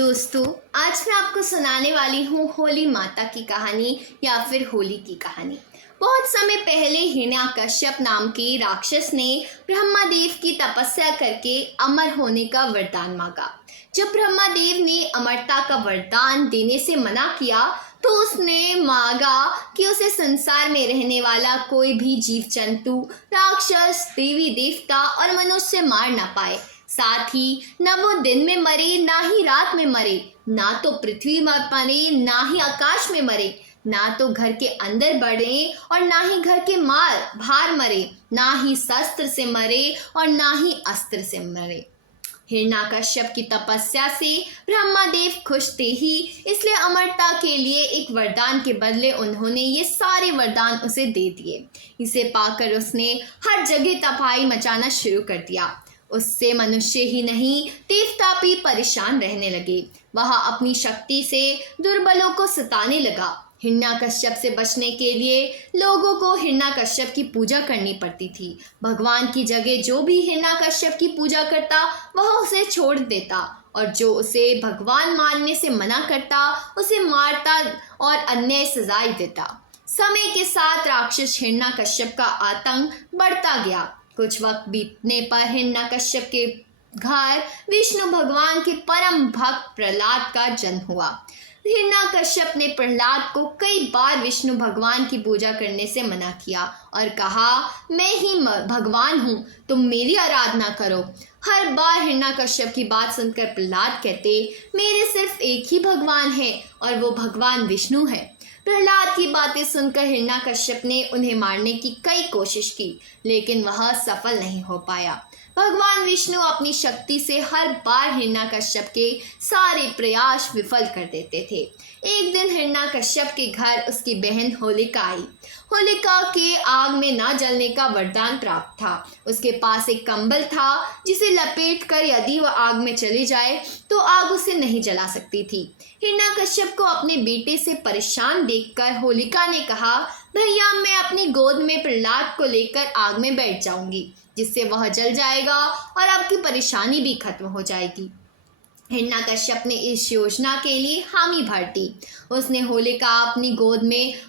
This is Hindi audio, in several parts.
दोस्तों, आज मैं आपको सुनाने वाली हूँ होली माता की कहानी या फिर होली की कहानी। बहुत समय पहले हिरण्याकश्यप नाम के राक्षस ने ब्रह्मा देव की तपस्या करके अमर होने का वरदान मांगा। जब ब्रह्मा देव ने अमरता का वरदान देने से मना किया तो उसने मांगा कि उसे संसार में रहने वाला कोई भी जीव जंतु, राक्षस, देवी देवता और मनुष्य मार ना पाए। साथ ही न वो दिन में मरे ना ही रात में मरे, ना तो पृथ्वी में मरे ना ही आकाश में मरे, ना तो घर के अंदर बढ़े और ना ही घर के बाहर मरे, ना ही शस्त्र से मरे और ना ही अस्त्र से मरे। हिरण्याकश्यप की तपस्या से ब्रह्मादेव खुश थे ही, इसलिए अमरता के लिए एक वरदान के बदले उन्होंने ये सारे वरदान उसे दे दिए। इसे पाकर उसने हर जगह तबाही मचाना शुरू कर दिया। उससे मनुष्य ही नहीं देवता भी परेशान रहने लगे। वह अपनी शक्ति से दुर्बलों को सताने लगा। हिरण्याकश्यप से बचने के लिए लोगों को हिरण्याकश्यप की पूजा करनी पड़ती थी। भगवान की जगह जो भी हिरण्याकश्यप की पूजा करता वह उसे छोड़ देता, और जो उसे भगवान मानने से मना करता उसे मारता और अन्य सजाएं देता। समय के साथ राक्षस हिरण्याकश्यप का आतंक बढ़ता गया। कुछ वक्त बीतने पर हिरण्याकश्यप के घर विष्णु भगवान के परम भक्त प्रहलाद का जन्म हुआ। हिरण्याकश्यप ने प्रहलाद को कई बार विष्णु भगवान की पूजा करने से मना किया और कहा, मैं ही भगवान हूँ, तुम मेरी आराधना करो। हर बार हिरण्याकश्यप की बात सुनकर प्रहलाद कहते, मेरे सिर्फ एक ही भगवान है और वो भगवान विष्णु है। प्रहलाद की बातें सुनकर हिरण्याकश्यप ने उन्हें मारने की कई कोशिश की, लेकिन वह सफल नहीं हो पाया। भगवान विष्णु अपनी शक्ति से हर बार हिरण्याकश्यप के सारे प्रयास विफल कर देते थे। एक दिन हिरण्याकश्यप के घर उसकी बहन होलिका आई। होलिका के आग में ना जलने का वरदान प्राप्त था। उसके पास एक कंबल था जिसे लपेटकर यदि वह आग में चली जाए तो आग उसे नहीं जला सकती थी। हिरण्याकश्यप को अपने बेटे से परेशान देखकर होलिका ने कहा, भैया मैं अपनी गोद में प्रहलाद को लेकर आग में बैठ जाऊंगी, जिससे वह जल जाएगा और आपकी परेशानी भी खत्म हो जाएगी। हिरण्याकश्यप ने इस योजना के लिए हामी भर दी।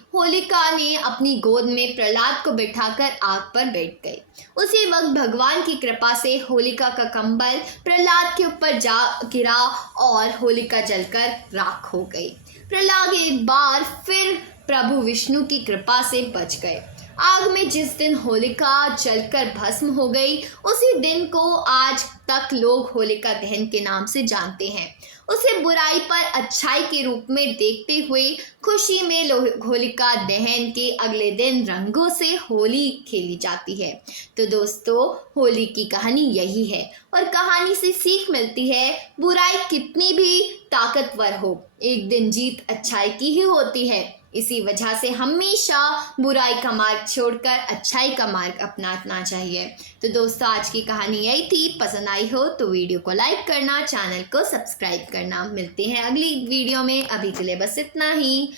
होलिका ने अपनी गोद में प्रहलाद को बिठाकर आग पर बैठ गई। उसी वक्त भगवान की कृपा से होलिका का कंबल प्रहलाद के ऊपर जा गिरा और होलिका जलकर राख हो गई। प्रहलाद एक बार फिर प्रभु विष्णु की कृपा से बच गए। आग में जिस दिन होलिका जलकर भस्म हो गई, उसी दिन को आज तक लोग होलिका दहन के नाम से जानते हैं। उसे बुराई पर अच्छाई के रूप में देखते हुए खुशी में होलिका दहन के अगले दिन रंगों से होली खेली जाती है। तो दोस्तों, होली की कहानी यही है और कहानी से सीख मिलती है, बुराई कितनी भी ताकतवर हो, एक दिन जीत अच्छाई की ही होती है। इसी वजह से हमेशा बुराई का मार्ग छोड़कर अच्छाई का मार्ग अपनाना चाहिए। तो दोस्तों, आज की कहानी यही थी। पसंद आई हो तो वीडियो को लाइक करना, चैनल को सब्सक्राइब करना। मिलते हैं अगली वीडियो में। अभी के लिए बस इतना ही।